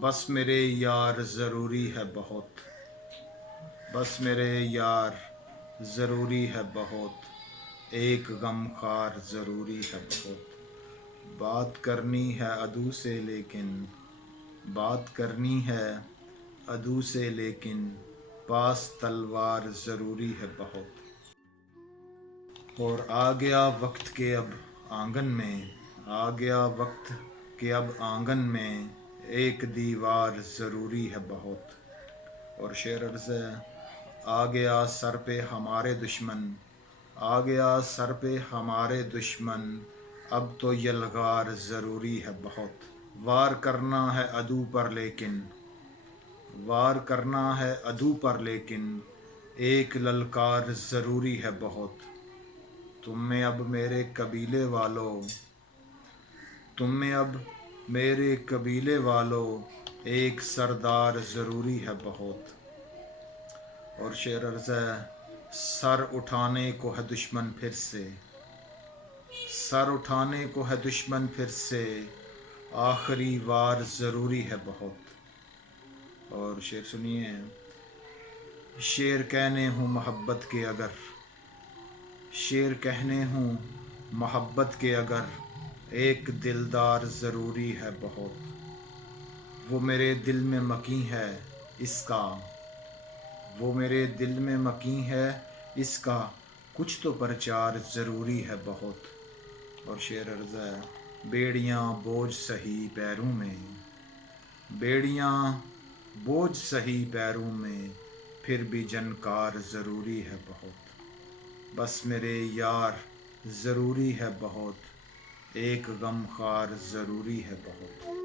بس میرے یار ضروری ہے بہت، بس میرے یار ضروری ہے بہت، ایک غم خار ضروری ہے بہت۔ بات کرنی ہے عدو سے لیکن، بات کرنی ہے عدو سے لیکن، پاس تلوار ضروری ہے بہت۔ اور آ گیا وقت کے اب آنگن میں، آ گیا وقت کہ اب آنگن میں، ایک دیوار ضروری ہے بہت۔ اور شعر عرض ہے، آ گیا سر پہ ہمارے دشمن، آ گیا سر پہ ہمارے دشمن، اب تو یلغار ضروری ہے بہت۔ وار کرنا ہے عدو پر لیکن، وار کرنا ہے عدو پر لیکن، ایک للکار ضروری ہے بہت۔ تم میں اب میرے قبیلے والو، تم میں اب میرے قبیلے والو، ایک سردار ضروری ہے بہت۔ اور شعر عرض ہے، سر اٹھانے کو ہے دشمن پھر سے، سر اٹھانے کو ہے دشمن پھر سے، آخری وار ضروری ہے بہت۔ اور شعر سنیے، شعر کہنے ہوں محبت کے اگر، شعر کہنے ہوں محبت کے اگر، ایک دلدار ضروری ہے بہت۔ وہ میرے دل میں مکیں ہے اس کا، وہ میرے دل میں مکیں ہے اس کا، کچھ تو پرچار ضروری ہے بہت۔ اور شعر عرض ہے، بیڑیاں بوجھ سہی پیروں میں، بیڑیاں بوجھ سہی پیروں میں، پھر بھی جنکار ضروری ہے بہت۔ بس میرے یار ضروری ہے بہت، ایک غم خار ضروری ہے بہت۔